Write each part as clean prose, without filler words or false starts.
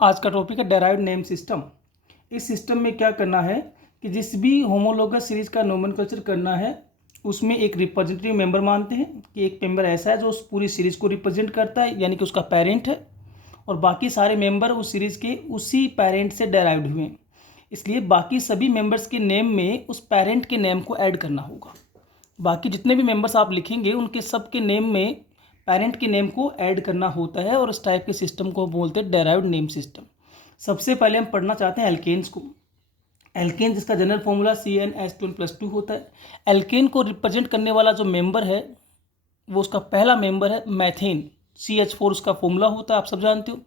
आज का टॉपिक है डेराइव्ड नेम सिस्टम। इस सिस्टम में क्या करना है कि जिस भी होमोलोगस सीरीज का नोमेनक्लेचर करना है उसमें एक रिप्रेजेंटेटिव मेंबर मानते हैं कि एक मेंबर ऐसा है जो उस पूरी सीरीज को रिप्रेजेंट करता है, यानी कि उसका पेरेंट है, और बाकी सारे मेंबर उस सीरीज के उसी पेरेंट से डेराइव्ड हुए हैं। इसलिए बाकी सभी मेंबर्स के नेम में उस पेरेंट के नेम को ऐड करना होगा। बाकी जितने भी मेंबर्स आप लिखेंगे उनके सब के नेम में पेरेंट के नेम को ऐड करना होता है, और इस टाइप के सिस्टम को बोलते हैं डेराइव्ड नेम सिस्टम। सबसे पहले हम पढ़ना चाहते हैं एल्केन्स को। एल्केन जिसका जनरल फॉर्मूला CnH2n+2 होता है। एल्केन को रिप्रेजेंट करने वाला जो मेंबर है वो उसका पहला मेंबर है मैथेन। CH4 उसका फॉर्मूला होता है, आप सब जानते हो।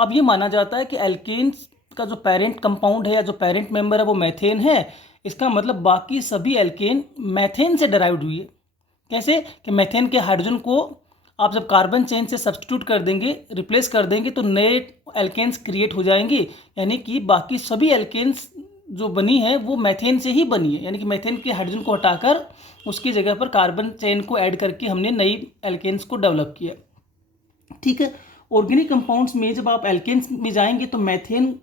अब ये माना जाता है कि एल्केन्स का जो पेरेंट कंपाउंड है या जो पेरेंट मेंबर है वो मैथेन है। इसका मतलब बाकी सभी एल्केन मैथेन से डेराइव्ड हुई है। कैसे कि मैथेन के हाइड्रोजन को आप जब कार्बन चेन से सब्स्टिट्यूट कर देंगे, रिप्लेस कर देंगे, तो नए एल्केन्स क्रिएट हो जाएंगे। यानी कि बाकी सभी एल्केन्स जो बनी है वो मैथेन से ही बनी है, यानी कि मैथेन के हाइड्रोजन को हटाकर उसकी जगह पर कार्बन चेन को ऐड करके हमने नई एल्केन्स को डेवलप किया। ठीक है। ऑर्गेनिक कंपाउंड्स में जब आप एल्केन्स में जाएंगे तो मैथेन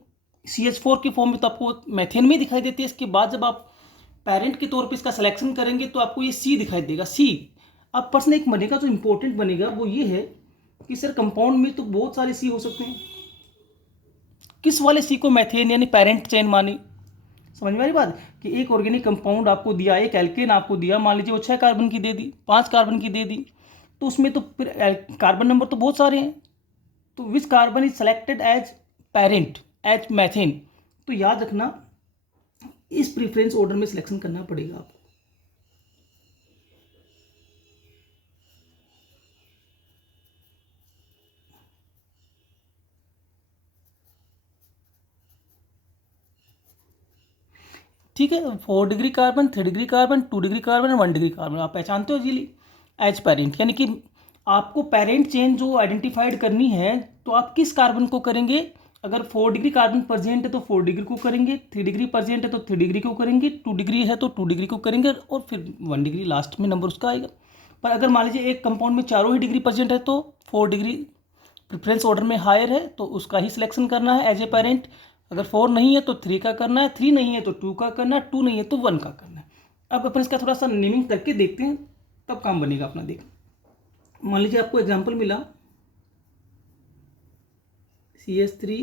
CH4 की फॉर्म में तो आपको मैथेन में दिखाई देती है। इसके बाद जब आप पेरेंट के तौर पे इसका सिलेक्शन करेंगे तो आपको ये C दिखाई देगा, C। अब प्रश्न एक बनेगा जो इंपॉर्टेंट बनेगा वो ये है कि सर कंपाउंड में तो बहुत सारे C हो सकते हैं, किस वाले C को मैथेन यानी पेरेंट चेन मानी। समझ में आ रही बात कि एक ऑर्गेनिक कंपाउंड आपको दिया, एक एल्केन आपको दिया, मान लीजिए वो 6 कार्बन की दे दी, 5 कार्बन की दे दी, तो उसमें तो फिर कार्बन नंबर तो बहुत सारे हैं, तो which carbon is selected as parent as methane. तो याद रखना इस प्रीफरेंस ऑर्डर में सिलेक्शन करना पड़ेगा आपको। ठीक है। 4 degree carbon, 3 degree carbon, 2 degree carbon, 1 degree carbon आप पहचानते हो इजीली एज पेरेंट। यानी कि आपको पेरेंट चेन जो आइडेंटिफाइड करनी है तो आप किस कार्बन को करेंगे। अगर 4 डिग्री कार्बन प्रेजेंट है तो 4 डिग्री को करेंगे, 3 डिग्री प्रेजेंट है तो 3 डिग्री को करेंगे, 2 डिग्री है तो 2 डिग्री को करेंगे, और फिर 1 डिग्री लास्ट में नंबर उसका आएगा। पर अगर मान लीजिए एक कंपाउंड में चारों ही डिग्री प्रेजेंट है तो 4 डिग्री प्रेफरेंस ऑर्डर में हायर है तो उसका ही सिलेक्शन करना है एज ए पेरेंट। अगर 4 नहीं है तो 3 का करना है, 3 नहीं है तो 2 का करना है, 2 नहीं है तो 1 का करना है। अब अपन इसका थोड़ा सा नेमिंग करके देखते हैं, तब काम बनेगा अपना। देख, मान लीजिए आपको एग्जाम्पल मिला CH3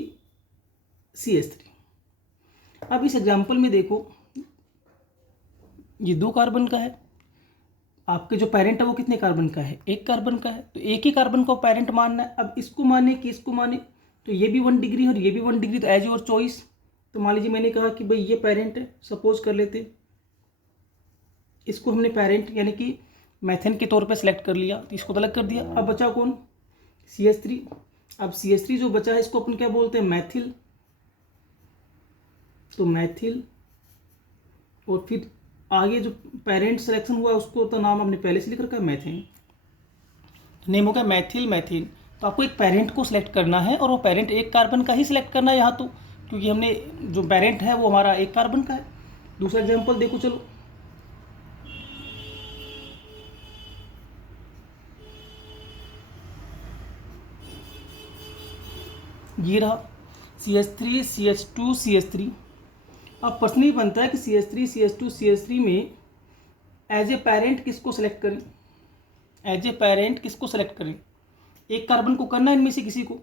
CH3। अब इस एग्जाम्पल में देखो ये 2 कार्बन का है, आपके जो पेरेंट है वो कितने कार्बन का है, 1 कार्बन का है, तो एक ही कार्बन को पेरेंट मानना है। अब इसको माने कि इसको माने, तो ये भी 1 डिग्री और ये भी 1 डिग्री, तो एज योर चॉइस। तो मान लीजिए मैंने कहा कि भाई ये पेरेंट है, सपोज कर लेते इसको हमने पेरेंट यानी कि मैथेन के तौर पे सिलेक्ट कर लिया, तो इसको तो अलग कर दिया। अब बचा कौन, CH3। अब CH3 जो बचा है इसको अपन क्या बोलते हैं, मैथिल। तो मैथिल, और फिर आगे जो पेरेंट सिलेक्शन हुआ उसको तो नाम आपने पहले से लिख रखा है मैथेन, नेम हो गया मैथिल मैथेन। तो आपको एक पेरेंट को सिलेक्ट करना है और वो पेरेंट 1 कार्बन का ही सिलेक्ट करना है यहाँ, तो क्योंकि हमने जो पेरेंट है वो हमारा 1 कार्बन का है। दूसरा एग्जाम्पल देखो, चलो ये रहा CH3 CH2 CH3। अब प्रश्न ही बनता है कि CH3 CH2 CH3 में एज ए पेरेंट किसको सेलेक्ट करें, एज ए पेरेंट किसको सेलेक्ट करें। 1 कार्बन को करना है इनमें से किसी को,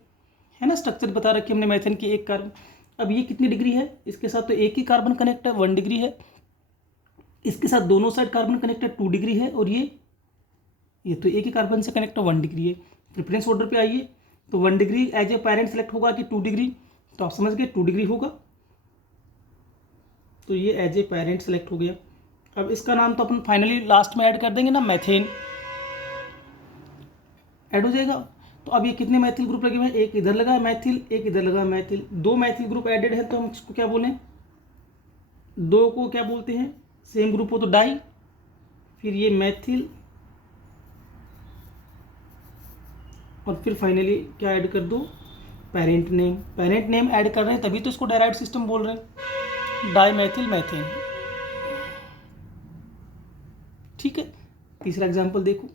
है ना। स्ट्रक्चर बता रखी हमने मैथेन की 1 कार्बन। अब ये कितनी डिग्री है, इसके साथ तो एक ही कार्बन कनेक्ट है, 1 डिग्री है। इसके साथ दोनों साइड कार्बन कनेक्ट है, 2 डिग्री है, और ये तो एक ही कार्बन से कनेक्ट है, 1 डिग्री है। प्रेफरेंस ऑर्डर पे आइए तो 1 degree as a parent select होगा कि 2 डिग्री, तो आप समझ गए 2 डिग्री होगा, तो ये एज ए पेरेंट सेलेक्ट हो गया। अब इसका नाम तो अपन फाइनली लास्ट में ऐड कर देंगे ना, मैथेन ऐड हो जाएगा। तो अब ये कितने मैथिल ग्रुप लगे हुए हैं, एक इधर लगा है मैथिल, एक इधर लगा है मैथिल, 2 मैथिल ग्रुप एडेड है, तो हम इसको क्या बोलें, 2 को क्या बोलते हैं, सेम ग्रुप हो तो डाई, फिर ये मैथिल, और फिर फाइनली क्या ऐड कर दो, parent name. Parent name add कर रहे हैं तभी तो इसको डेराइव्ड सिस्टम बोल रहे हैं, डाई मैथिल मैथेन। ठीक है। तीसरा एग्जाम्पल देखो,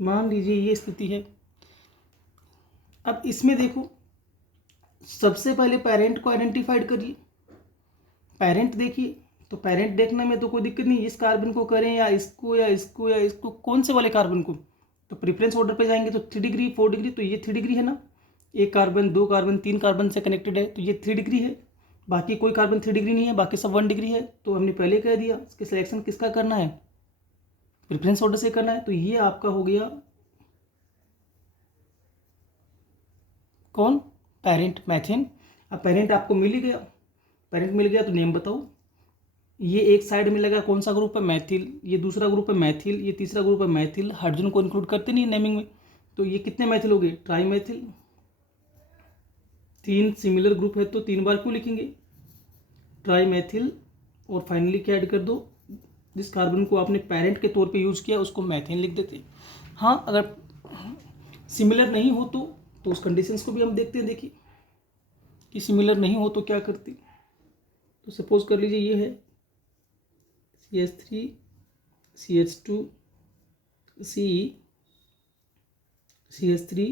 मान लीजिए ये स्थिति है। अब इसमें देखो, सबसे पहले पेरेंट को आइडेंटिफाइड करिए। पेरेंट देखिए, तो पेरेंट देखने में तो कोई दिक्कत नहीं, इस कार्बन को करें या इसको या इसको या इसको, कौन से वाले कार्बन को, तो प्रेफरेंस ऑर्डर पे जाएंगे तो 3 डिग्री 4 डिग्री, तो ये 3 डिग्री है ना, एक कार्बन 2 कार्बन 3 कार्बन से कनेक्टेड है तो ये 3 डिग्री है। बाकी कोई कार्बन 3 डिग्री नहीं है, बाकी सब 1 डिग्री है। तो हमने पहले कह दिया इसके सिलेक्शन किसका करना है, प्रेफरेंस ऑर्डर से करना है। तो ये आपका हो गया कौन, पेरेंट मैथिन। अब पेरेंट आपको मिल ही गया, पेरेंट मिल गया तो नेम बताओ। ये एक साइड में लगा कौन सा ग्रुप है, मैथिल, ये दूसरा ग्रुप है मैथिल, ये तीसरा ग्रुप है मैथिल। हाइड्रोजन को इंक्लूड करते नहीं नेमिंग में, तो ये कितने मैथिल हो गए, ट्राई मैथिल। 3 सिमिलर ग्रुप है तो 3 बार क्यों लिखेंगे, ट्राई मैथिल। और फाइनली क्या ऐड कर दो, जिस कार्बन को आपने पेरेंट के तौर पे यूज़ किया उसको मैथिन लिख देते। हाँ, अगर सिमिलर नहीं हो तो उस कंडीशंस को भी हम देखते हैं। देखिए कि सिमिलर नहीं हो तो क्या करती, तो सपोज कर लीजिए ये है CH3 CH2 CE CH3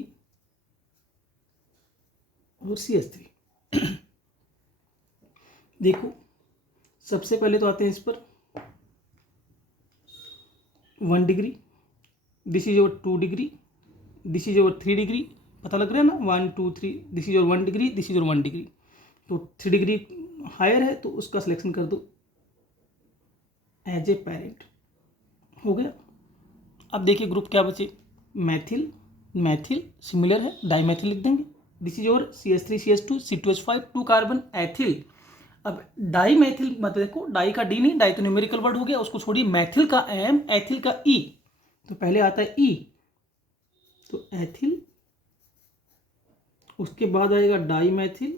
और CH3। देखो सबसे पहले तो आते हैं इस पर 1 degree, this is over 2 degree, this is over 3 degree, पता लग रहा है ना, 1 2 3, this is over 1 degree, this is over 1 degree. तो 3 डिग्री हायर है तो उसका सिलेक्शन कर दो एज ए पेरेंट, हो गया। अब देखिए ग्रुप क्या बचे, मैथिल, मैथिल सिमिलर है, डाईमैथिल लिख देंगे। This is over CH3 CH2 C2H5 2 carbon ethyl. अब डाईमैथिल मत देखो, डाई का डी नहीं, डाई तो न्यूमेरिकल वर्ड हो गया, उसको छोड़िए। मैथिल का M, एथिल का E, तो पहले आता है E, तो एथिल, उसके बाद आएगा डाईमैथिल,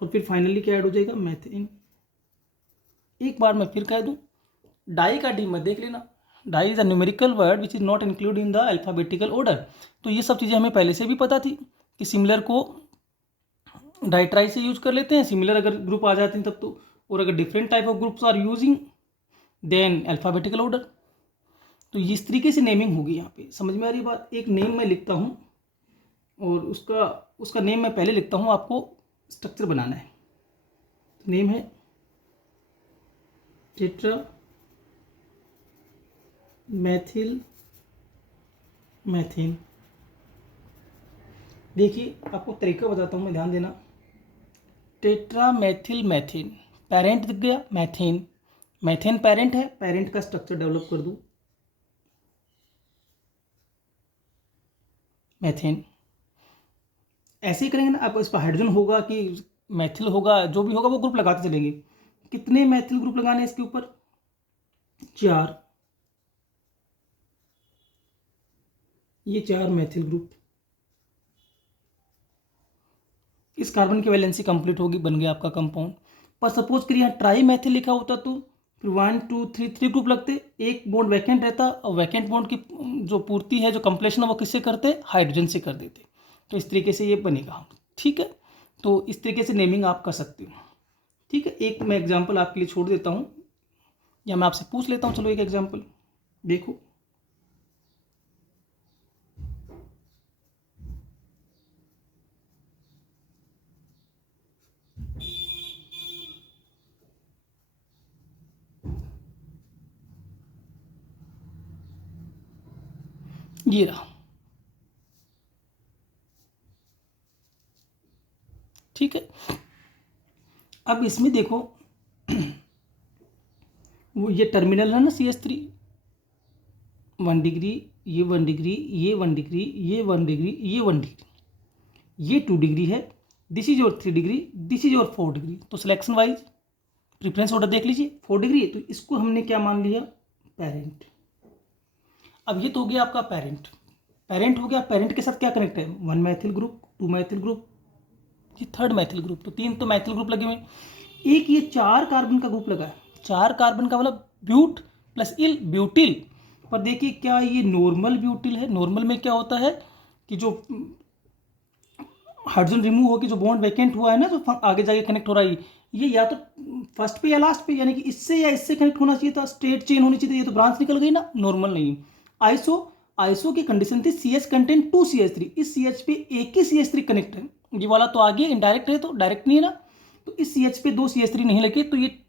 और फिर फाइनली क्या ऐड हो जाएगा, मैथिन। एक बार मैं फिर कह दूं, डाई का डी मत देख लेना, di is a numerical word which is not include in the alphabetical order. तो ये सब चीज़ें हमें पहले से भी पता थी कि सिमिलर को डाई ट्राई से यूज कर लेते हैं, सिमिलर अगर ग्रुप आ जाते हैं तब तो, और अगर different type of groups are using then alphabetical order. तो इस तरीके से नेमिंग होगी यहाँ पे, समझ में आ रही बात। एक नेम मैं लिखता हूँ और उसका नेम मैं पहले लिखता हूँ, आपको स्ट्रक्चर बनाना है। नेम है टेट्रा मैथिल मैथिन। देखिए आपको तरीका बताता हूँ मैं, ध्यान देना। टेट्रा मैथिल मैथिन, पेरेंट दिख गया मैथिन, मैथिन पेरेंट है, पेरेंट का स्ट्रक्चर डेवलप कर दूँ मैथिन। ऐसे ही करेंगे ना, आप इस पर हाइड्रोजन होगा कि मैथिल होगा, जो भी होगा वो ग्रुप लगाते चलेंगे। कितने मैथिल ग्रुप लगाने इसके ऊपर, 4, ये 4 मैथिल ग्रुप। इस कार्बन की वैलेंसी कंप्लीट होगी, बन गया आपका कंपाउंड। पर सपोज करिए यहाँ ट्राई मैथिल लिखा होता तो फिर 1 2 3 ग्रुप लगते, एक बॉन्ड वैकेंट रहता, और वैकेंट बॉन्ड की जो पूर्ति है, जो कंप्लीशन है, वो किससे करते, हाइड्रोजन से कर देते। तो इस तरीके से ये बनेगा, ठीक है। तो इस तरीके से नेमिंग आप कर सकते हो, ठीक है। एक मैं एग्जाम्पल आपके लिए छोड़ देता हूँ, या मैं आपसे पूछ लेता हूँ, चलो एक एग्जाम्पल देखो। ये रहा, ठीक है। अब इसमें देखो वो ये टर्मिनल है ना CH3, 1 डिग्री, ये 1 डिग्री, ये 1 डिग्री, ये 1 डिग्री, ये 1 डिग्री, ये 2 डिग्री है, दिस इज और 3 डिग्री, दिस इज और 4 डिग्री। तो सिलेक्शन वाइज प्रेफरेंस ऑर्डर देख लीजिए, 4 डिग्री, तो इसको हमने क्या मान लिया, पेरेंट। अब ये तो हो गया आपका पेरेंट, पेरेंट हो गया। पेरेंट के साथ क्या कनेक्ट है, 1 मैथिल ग्रुप, 2 मैथिल ग्रुप, ये 3rd मैथिल ग्रुप, तो 3 तो मैथिल ग्रुप लगे हुए। एक ये 4 कार्बन का ग्रुप लगा है, 4 कार्बन का मतलब ब्यूट प्लस इल, ब्यूटिल। पर देखिए क्या ये नॉर्मल ब्यूटिल है, नॉर्मल में क्या होता है कि जो हाइड्रोजन रिमूव होकर जो बॉन्ड वैकेंट हुआ है ना, जो आगे जाके कनेक्ट हो रहा है, ये या तो फर्स्ट पे या लास्ट पे, यानी कि इससे या इससे कनेक्ट होना चाहिए था, स्टेट चेंज होनी चाहिए, ये तो ब्रांच निकल गई ना, नॉर्मल नहीं। आइसो की कंडीशन थी CH कंटेन 2 CH3, इस CH पे एक ही CH3 कनेक्ट है, ये वाला तो आगे इनडायरेक्ट है, तो डायरेक्ट नहीं है ना, तो इस CH पे 2 CH3 नहीं लगे, तो ये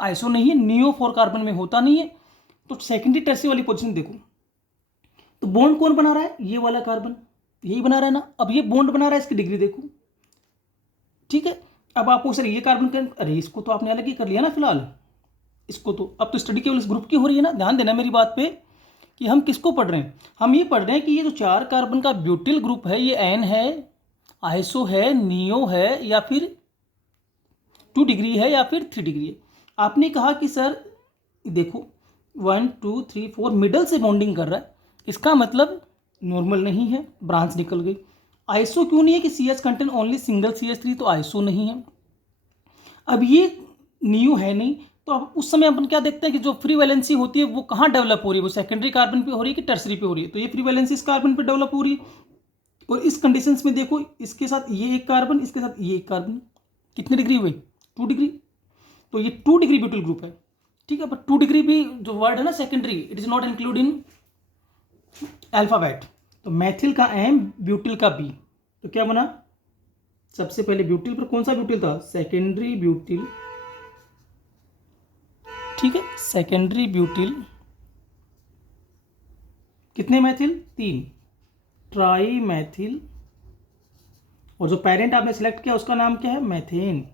आइसो नहीं है, नियो 4 कार्बन में होता नहीं है। तो सेकेंडरी टर्सरी वाली पोजीशन देखो, तो बॉन्ड कौन बना रहा है, ये वाला कार्बन, यही बना रहा है ना। अब ये बॉन्ड बना रहा है, इसकी डिग्री देखो, ठीक है। अब आपको सर ये कार्बन का, अरे इसको तो आपने अलग ही कर लिया ना फिलहाल, इसको तो अब तो स्टडी केवल इस ग्रुप की हो रही है ना। ध्यान देना मेरी बात पे कि हम किसको पढ़ रहे हैं, हम ये पढ़ रहे हैं कि ये जो 4 कार्बन का ब्यूटिल ग्रुप है, ये एन है, आइसो है, नियो है, या फिर 2 डिग्री है, या फिर 3 डिग्री है। आपने कहा कि सर देखो 1 2 3 4 मिडल से बॉन्डिंग कर रहा है, इसका मतलब नॉर्मल नहीं है, ब्रांच निकल गई। आइसो क्यों नहीं है कि CH contain only single CH3, तो आइसो नहीं है। अब ये नियो है नहीं, तो अब उस समय अपन क्या देखते हैं कि जो फ्री वैलेंसी होती है वो कहाँ डेवलप हो रही है, वो सेकेंडरी कार्बन पे हो रही है कि टर्सरी पे हो रही है, तो ये फ्री वैलेंसी इस कार्बन पे डेवलप हो रही है। और इस कंडीशंस में देखो, इसके साथ ये एक कार्बन, इसके साथ ये एक कार्बन, कितनी डिग्री हुई, 2 डिग्री, तो ये 2 डिग्री ब्यूटिल ग्रुप है, ठीक है। पर 2 डिग्री भी जो वर्ड है ना secondary, it is not include in alphabet. तो मैथिल का M, ब्यूटिल का B, तो क्या बना, सबसे पहले ब्यूटिल पर कौन सा ब्यूटिल था, सेकेंडरी ब्यूटिल, ठीक है, सेकेंडरी ब्यूटिल, कितने मैथिल, 3, ट्राई मैथिल, और जो पेरेंट आपने सिलेक्ट किया उसका नाम क्या है, मैथेन,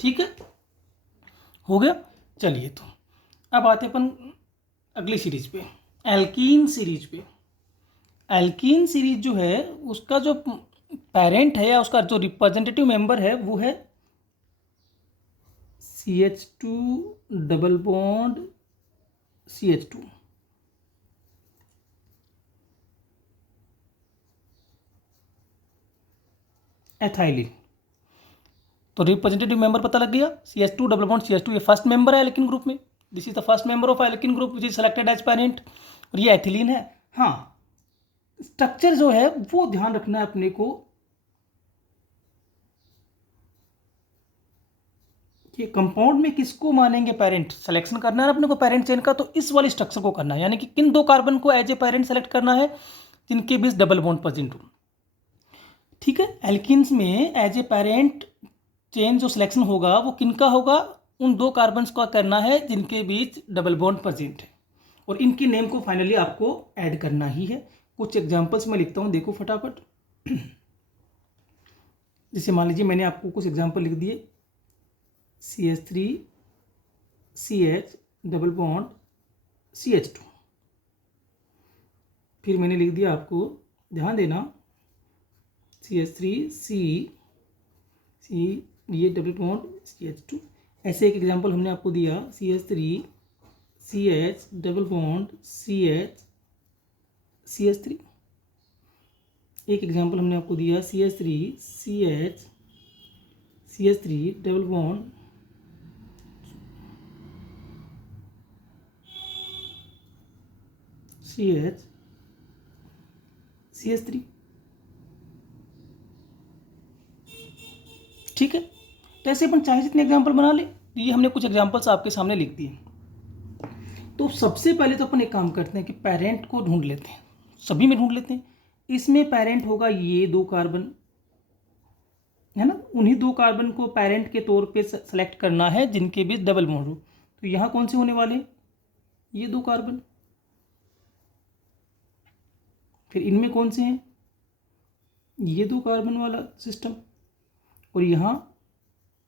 ठीक है, हो गया। चलिए, तो अब आते अपन अगली सीरीज पे, एल्कीन सीरीज पे। एल्कीन सीरीज जो है उसका जो पेरेंट है या उसका जो रिप्रेजेंटेटिव मेंबर है वो है CH2 double bond CH2, ethylene. तो रिप्रेजेंटेटिव मेंबर पता लग गया, CH2 डबल बॉन्ड CH2, ये फर्स्ट मेंबर है एल्कीन ग्रुप में, this is the first member of alkene group which is selected as parent, और ये एथिलीन है। हाँ, स्ट्रक्चर जो है वो ध्यान रखना है अपने को, कि कंपाउंड में किसको मानेंगे पेरेंट, सिलेक्शन करना है अपने को पेरेंट चेन का, तो इस वाली स्ट्रक्चर को करना है, यानी कि किन 2 कार्बन को एज ए पेरेंट सेलेक्ट करना है जिनके बीच डबल बॉन्ड प्रेजेंट हो, ठीक है। एल्किन्स में एज ए पेरेंट चेन जो सिलेक्शन होगा वो किनका होगा, उन 2 कार्बन्स का करना है जिनके बीच डबल बॉन्ड प्रेजेंट है, और इनकी नेम को फाइनली आपको ऐड करना ही है। कुछ एग्जांपल्स मैं लिखता हूँ, देखो फटाफट। जैसे मान लीजिए मैंने आपको कुछ एग्जांपल लिख दिए, CH3 CH double bond CH2, फिर मैंने लिख दिया आपको, ध्यान देना, CH3 C ये डबल बॉन्ड CH2। ऐसे एक एग्जांपल हमने आपको दिया, CH3 CH double bond CH3। एक एग्जांपल हमने आपको दिया, CH3 CH3 double bond CH3, ठीक है। तो ऐसे अपन चाहे जितने एग्जांपल बना ले, ये हमने कुछ एग्जांपल्स आपके सामने लिख दिए। तो सबसे पहले तो अपन एक काम करते हैं कि पेरेंट को ढूंढ लेते हैं, सभी में ढूंढ लेते हैं। इसमें पेरेंट होगा ये 2 कार्बन, है ना, उन्हीं 2 कार्बन को पेरेंट के तौर पे सेलेक्ट करना है जिनके बीच डबल बॉन्ड हो। तो यहाँ कौन से होने वाले, ये 2 कार्बन, फिर इनमें कौन से हैं, ये 2 कार्बन वाला सिस्टम, और यहाँ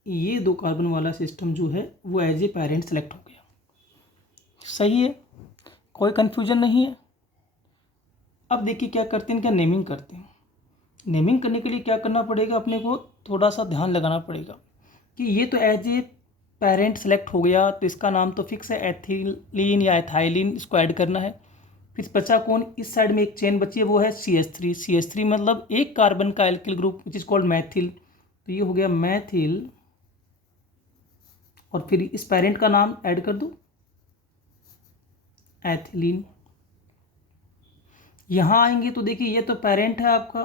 ये 2 कार्बन वाला सिस्टम जो है वो एज ए पेरेंट सेलेक्ट हो गया। सही है, कोई कन्फ्यूजन नहीं है। अब देखिए क्या करते हैं, क्या नेमिंग करते हैं। नेमिंग करने के लिए क्या करना पड़ेगा, अपने को थोड़ा सा ध्यान लगाना पड़ेगा कि ये तो एज ए पेरेंट सेलेक्ट हो गया, तो इसका नाम तो फिक्स है, एथिलीन या एथाइलिन, इसको ऐड करना है। फिर बचा कौन, इस साइड में एक चेन बची है, वो है CH3 मतलब एक कार्बन का alkyl group which is called Maithil, तो ये हो गया मैथिल, और फिर इस पेरेंट का नाम ऐड कर दो, एथिलीन। यहाँ आएंगे तो देखिए ये तो पेरेंट है आपका,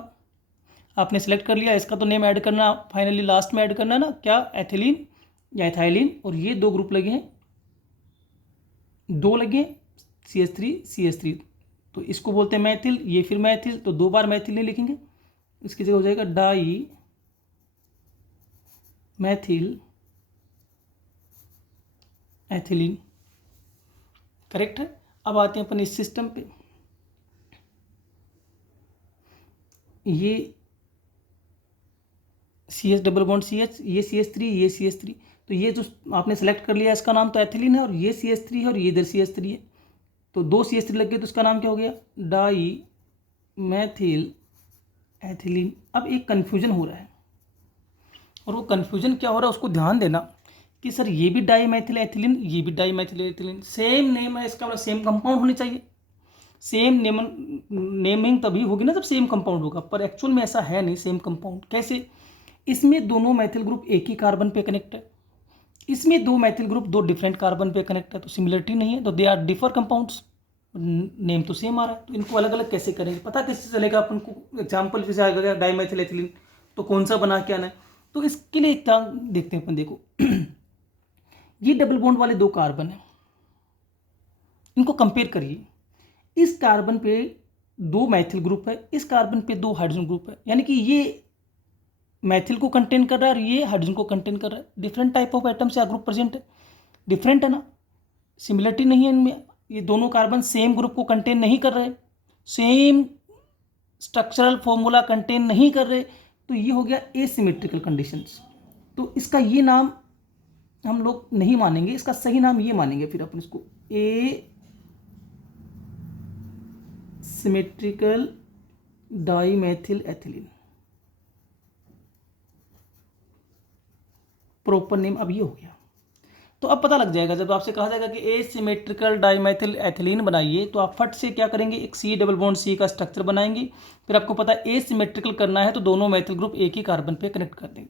आपने सेलेक्ट कर लिया, इसका तो नेम ऐड करना फाइनली लास्ट में ऐड करना है ना, क्या, एथिलीन या एथाइलिन, और ये 2 ग्रुप लगे हैं दो लगे CH3 तो इसको बोलते हैं मैथिल, ये फिर मैथिल, तो दो बार मैथिल नहीं लिखेंगे, इसकी जगह हो जाएगा डाई मैथिल एथिलीन। करेक्ट है। अब आते हैं अपन इस सिस्टम पे। ये CH डबल बॉन्ड CH, ये CH3, ये CH3, तो ये जो आपने सेलेक्ट कर लिया इसका नाम तो एथिलीन है, और ये CH3 है और ये इधर CH3 है, तो दो CH3 लग गए, तो इसका नाम क्या हो गया, डाई मैथिल एथिलीन। अब एक कन्फ्यूजन हो रहा है, और वो कन्फ्यूजन क्या हो रहा है उसको ध्यान देना कि सर ये भी डाई मैथिल एथिलीन, ये भी di methyl ethylene, same name है, इसका मतलब सेम कंपाउंड होनी चाहिए। सेम नेमिंग तभी होगी ना जब सेम कंपाउंड होगा, पर एक्चुअल में ऐसा है नहीं सेम कंपाउंड। कैसे? इसमें दोनों मैथिल ग्रुप एक ही कार्बन पे कनेक्ट है, इसमें दो मैथिल ग्रुप दो डिफरेंट कार्बन पे कनेक्ट है, तो सिमिलरिटी नहीं है, तो they are differ compounds. Name तो सेम आ रहा है, तो इनको अलग अलग कैसे करेंगे, पता कैसे चलेगा अपन को? एग्जाम्पल जैसे आ गया डाईमेथिल एथिलीन, तो कौन सा बना के आना है, तो इसके लिए एक देखते हैं अपन। देखो ये डबल बॉन्ड वाले दो कार्बन है, इनको कंपेयर करिए। इस कार्बन पे दो मैथिल ग्रुप है, इस कार्बन पे दो हाइड्रोजन ग्रुप है, यानी कि ये मैथिल को कंटेन कर रहा है और ये हाइड्रोजन को कंटेन कर रहा है। डिफरेंट टाइप ऑफ एटम्स या ग्रुप प्रेजेंट है, डिफरेंट है ना, सिमिलरिटी नहीं है इनमें। ये दोनों कार्बन सेम ग्रुप को कंटेन नहीं कर रहे, सेम स्ट्रक्चरल फॉर्मूला कंटेन नहीं कर रहे, तो ये हो गया एसिमेट्रिकल कंडीशंस। तो इसका ये नाम हम लोग नहीं मानेंगे, इसका सही नाम ये मानेंगे फिर अपन इसको, ए symmetrical dimethyl ethylene, proper name अब ये हो गया। तो अब पता लग जाएगा, जब आपसे कहा जाएगा कि एसिमेट्रिकल डाईमेथिल एथिलीन बनाइए, तो आप फट से क्या करेंगे, एक C डबल बॉन्ड C का स्ट्रक्चर बनाएंगे। फिर आपको पता है एसिमेट्रिकल करना है, तो दोनों मैथिल ग्रुप एक ही कार्बन पे कनेक्ट कर देंगे।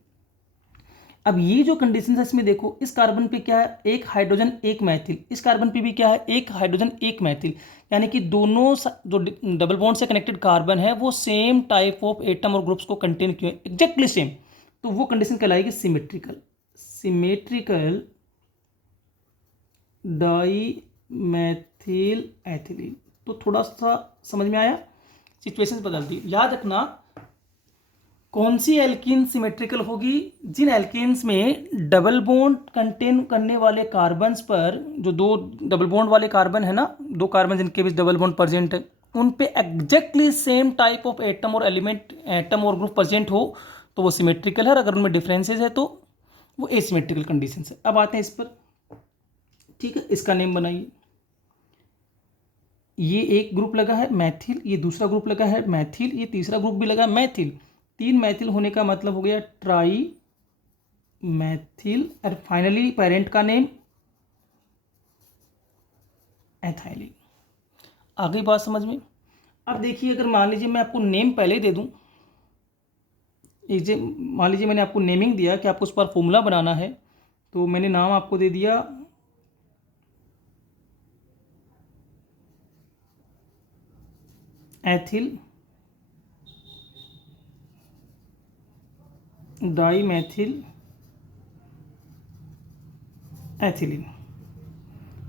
अब ये जो कंडीशन है इसमें देखो, इस कार्बन पे क्या है, एक हाइड्रोजन एक मैथिल, इस कार्बन पे भी क्या है, एक हाइड्रोजन एक मैथिल, यानी कि दोनों जो डबल बॉन्ड से कनेक्टेड कार्बन है वो सेम टाइप ऑफ एटम और ग्रुप्स को कंटेन किए, एग्जैक्टली सेम, तो वो कंडीशन कहलाएगी सिमेट्रिकल। Symmetrical dimethyl ethylene. तो थोड़ा सा समझ में आया, सिचुएशन बदलती। याद रखना कौन सी एल्कीन सिमेट्रिकल होगी, जिन एल्कीन्स में डबल बॉन्ड कंटेन करने वाले कार्बन्स पर, जो दो डबल बॉन्ड वाले कार्बन है ना, दो कार्बन जिनके बीच डबल बॉन्ड प्रेजेंट है, उन पे exactly same type of atom और एलिमेंट, एटम और ग्रुप प्रेजेंट हो, तो वो सिमेट्रिकल है। अगर उनमें डिफरेंसेस है तो वो एसिमेट्रिकल कंडीशन है। अब आते हैं इस पर, ठीक है, इसका नेम बनाइए। ये एक ग्रुप लगा है मैथिल, ये दूसरा ग्रुप लगा है मैथिल, ये तीसरा ग्रुप भी लगा है मैथिल, तीन मैथिल होने का मतलब हो गया ट्राई मैथिल, और फाइनली पेरेंट का नेम एथाइलिन। आ गई बात समझ में? अब देखिए, अगर मान लीजिए मैं आपको नेम पहले दे दूं, मान लीजिए मैंने आपको नेमिंग दिया कि आपको उस पर फॉर्मूला बनाना है, तो मैंने नाम आपको दे दिया एथिल डाईमेथिल एथिलीन।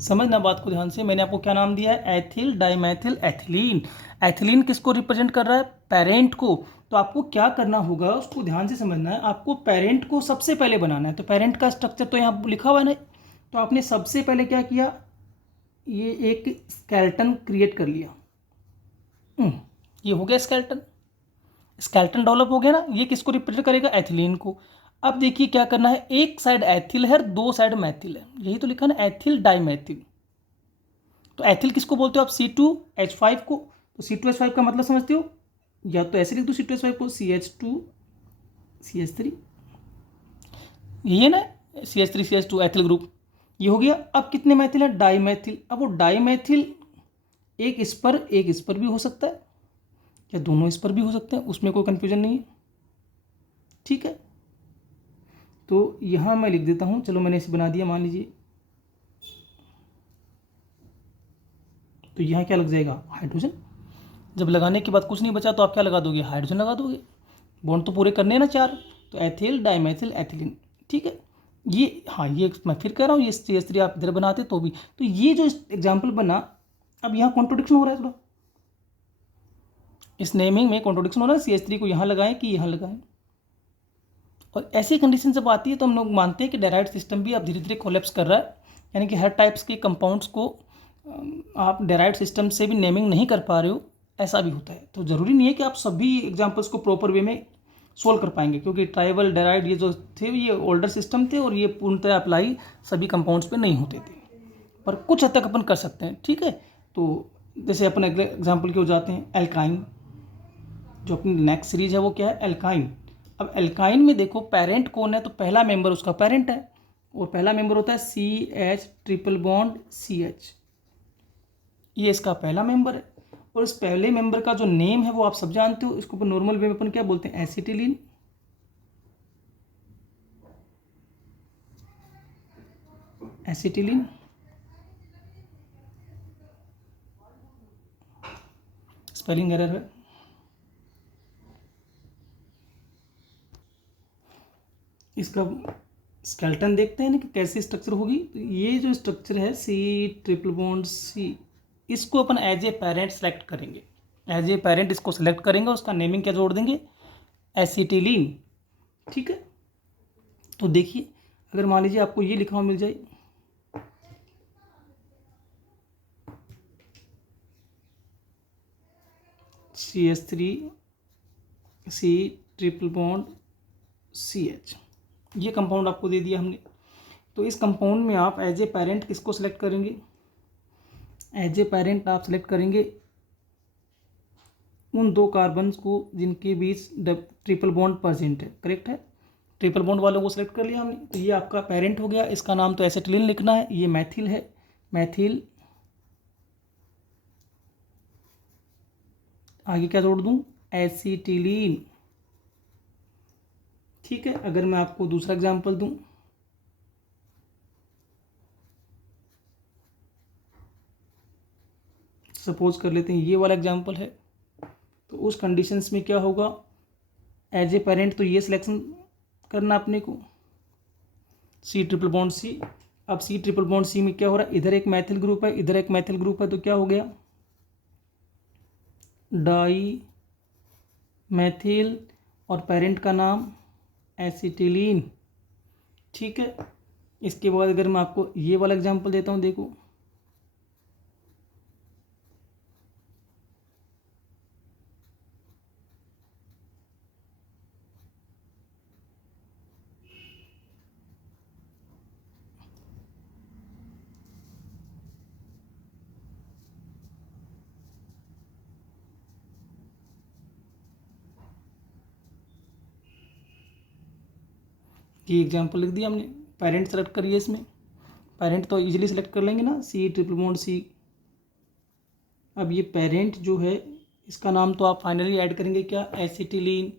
समझना बात को ध्यान से, मैंने आपको क्या नाम दिया है, एथिल डाईमेथिल एथिलीन। एथिलीन किसको रिप्रेजेंट कर रहा है, पेरेंट को। तो आपको क्या करना होगा उसको ध्यान से समझना है, आपको पेरेंट को सबसे पहले बनाना है। तो पेरेंट का स्ट्रक्चर तो यहाँ लिखा हुआ है ना, तो आपने सबसे पहले क्या किया, ये एक स्केलेटन क्रिएट कर लिया। ये हो गया स्केलेटन, स्केलेटन डेवलप हो गया ना। ये किसको रिप्रेजेंट करेगा, एथिलीन को। अब देखिए क्या करना है, एक साइड एथिल है, दो साइड मैथिल है, यही तो लिखा ना, एथिल डाईमेथिल। तो एथिल किसको बोलते हो आप, C2H5 को। तो C2H5 का मतलब समझते हो, या तो ऐसे लिख दो C2H5 को, CH2CH3, यही है ना, CH3CH2 एथिल ग्रुप, ये हो गया। अब कितने मैथिल है, डाईमेथिल। अब वो डाईमेथिल एक इस पर भी हो सकता है, या दोनों इस पर भी हो सकते हैं, उसमें कोई कंफ्यूजन नहीं है, ठीक है। तो यहाँ मैं लिख देता हूँ, चलो मैंने इसे बना दिया, मान लीजिए। तो यहाँ क्या लग जाएगा, हाइड्रोजन। जब लगाने के बाद कुछ नहीं बचा तो आप क्या लगा दोगे, हाइड्रोजन लगा दोगे, बॉन्ड तो पूरे करने हैं ना चार। तो एथिल डाईमेथिल एथिलीन, ठीक है। ये हाँ, ये मैं फिर कह रहा हूँ, ये CH3 आप इधर बनाते तो भी, तो ये जो एग्जाम्पल बना, अब यहाँ कॉन्ट्रोडिक्शन हो रहा है थोड़ा, इस नेमिंग में कॉन्ट्रोडिक्शन हो रहा है, CH3 को यहाँ लगाएं कि यहाँ लगाएं। और ऐसी कंडीशन जब आती है तो हम लोग मानते हैं कि डेराइव्ड सिस्टम भी अब धीरे धीरे कोलैप्स कर रहा है, यानी कि हर टाइप्स के कंपाउंड्स को आप डेराइव्ड सिस्टम से भी नेमिंग नहीं कर पा रहे हो, ऐसा भी होता है। तो ज़रूरी नहीं है कि आप सभी एग्जाम्पल्स को प्रॉपर वे में सोल्व कर पाएंगे, क्योंकि ट्राइबल डेराइव्ड ये जो थे ये ओल्डर सिस्टम थे और ये पूर्णतः अप्लाई सभी कंपाउंड्स पे नहीं होते थे, पर कुछ हद तक अपन कर सकते हैं। ठीक है, तो जैसे अपन अगले एग्जाम्पल के हो जाते हैं, एल्काइन। जो अपनी नेक्स्ट सीरीज है वो क्या है, एल्काइन। अब एल्काइन में देखो पेरेंट कौन है, तो पहला मेंबर उसका पेरेंट है, और पहला मेंबर होता है CH ट्रिपल बॉन्ड CH, ये इसका पहला मेंबर है। और इस पहले मेंबर का जो नेम है वो आप सब जानते हो, इसको अपन नॉर्मल वे में अपन क्या बोलते हैं, एसिटिलीन। एसिटिलीन स्पेलिंग एरर है। इसका स्केलेटन देखते हैं ना कि कैसी स्ट्रक्चर होगी। तो ये जो स्ट्रक्चर है C ट्रिपल बॉन्ड C, इसको अपन एज ए पेरेंट सेलेक्ट करेंगे, एज ए पेरेंट इसको सेलेक्ट करेंगे, उसका नेमिंग क्या जोड़ देंगे, एसिटिलीन। ठीक है, तो देखिए अगर मान लीजिए आपको ये लिखा हुआ मिल जाए, CH3 C triple bond CH, ये कंपाउंड आपको दे दिया हमने। तो इस कंपाउंड में आप एज ए पेरेंट किसको सेलेक्ट करेंगे, एज ए पेरेंट आप सेलेक्ट करेंगे उन दो कार्बन्स को जिनके बीच ट्रिपल बॉन्ड प्रेजेंट है। करेक्ट है, ट्रिपल बॉन्ड वालों को सेलेक्ट कर लिया हमने, तो ये आपका पेरेंट हो गया। इसका नाम तो एसिटिलीन लिखना है, ये मैथिल है, मैथिल। आगे क्या जोड़ दूं, एसिटिलीन। ठीक है, अगर मैं आपको दूसरा एग्जांपल दूं, सपोज कर लेते हैं ये वाला एग्जांपल है, तो उस कंडीशंस में क्या होगा, एज ए पेरेंट तो ये सिलेक्शन करना अपने को, C ट्रिपल बॉन्ड C। अब C ट्रिपल बॉन्ड C में क्या हो रहा है, इधर एक मैथिल ग्रुप है, इधर एक मैथिल ग्रुप है, तो क्या हो गया, डाई मैथिल, और पेरेंट का नाम एसिटिलीन। ठीक है, इसके बाद अगर मैं आपको ये वाला एग्जांपल देता हूँ, देखो ये एग्जांपल लिख दिया हमने, पेरेंट सेलेक्ट करिए, इसमें पेरेंट तो इजीली सेलेक्ट कर लेंगे ना, C ट्रिपल बॉन्ड C। अब ये पेरेंट जो है इसका नाम तो आप फाइनली ऐड करेंगे क्या, एसिटिलीन।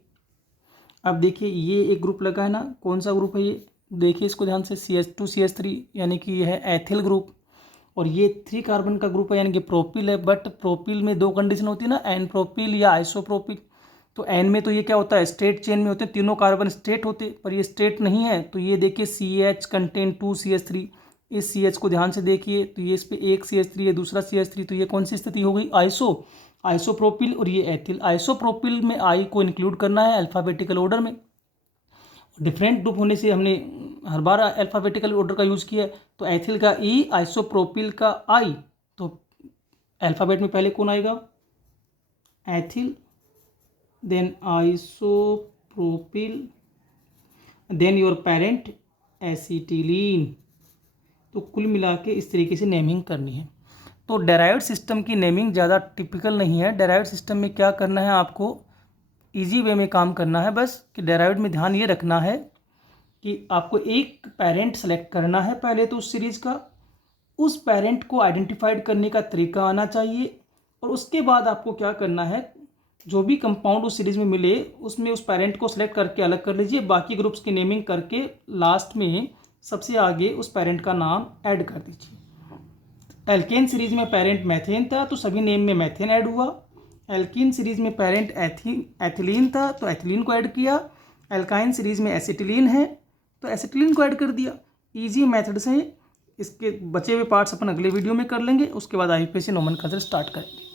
अब देखिए ये एक ग्रुप लगा है ना, कौन सा ग्रुप है ये, देखिए इसको ध्यान से, CH2 CH3, यानी कि ये है एथिल ग्रुप, और ये 3 कार्बन का ग्रुप है, यानी कि प्रोपिल है। बट प्रोपिल में दो कंडीशन होती है ना, एन प्रोपिल या आइसोप्रोपिल। तो एन में तो ये क्या होता है, स्ट्रेट चेन में होते हैं, तीनों कार्बन स्ट्रेट होते, पर ये स्ट्रेट नहीं है। तो ये देखिए CH कंटेन 2 CH3, इस CH को ध्यान से देखिए, तो ये इस पे एक CH3 है, दूसरा CH3, तो ये कौन सी स्थिति हो गई, आइसोप्रोपिल, और ये एथिल। आइसोप्रोपिल में आई को इंक्लूड करना है अल्फ़ाबेटिकल ऑर्डर में। डिफरेंट ग्रुप होने से हमने हर बार अल्फ़ाबेटिकल ऑर्डर का यूज़ किया है। तो एथिल का E, आइसोप्रोपिल का I, तो अल्फ़ाबेट में पहले कौन आएगा, ethyl, then isopropyl, then your parent acetylene. तो कुल मिला के इस तरीके से नेमिंग करनी है। तो डेराइव्ड सिस्टम की नेमिंग ज़्यादा टिपिकल नहीं है। डेराइव्ड सिस्टम में क्या करना है, आपको इजी वे में काम करना है बस, कि डेराइव्ड में ध्यान ये रखना है कि आपको एक पेरेंट सेलेक्ट करना है पहले तो उस सीरीज़ का, उस पेरेंट को आइडेंटिफाइड करने का तरीका आना चाहिए, और उसके बाद आपको क्या करना है, जो भी कंपाउंड उस सीरीज़ में मिले उसमें उस पेरेंट को सेलेक्ट करके अलग कर लीजिए, बाकी ग्रुप्स की नेमिंग करके लास्ट में सबसे आगे उस पेरेंट का नाम ऐड कर दीजिए। एल्केन सीरीज में पेरेंट मैथेन था तो सभी नेम में मैथेन ऐड हुआ। एल्कीन सीरीज में पेरेंट एथिलीन था तो एथिलीन को ऐड किया। एल्काइन सीरीज में एसिटिलीन है तो एसिटिलीन को ऐड कर दिया। ईजी मेथड से इसके बचे हुए पार्ट्स अपन अगले वीडियो में कर लेंगे। उसके बाद IUPAC नोमेनक्लेचर स्टार्ट करेंगे।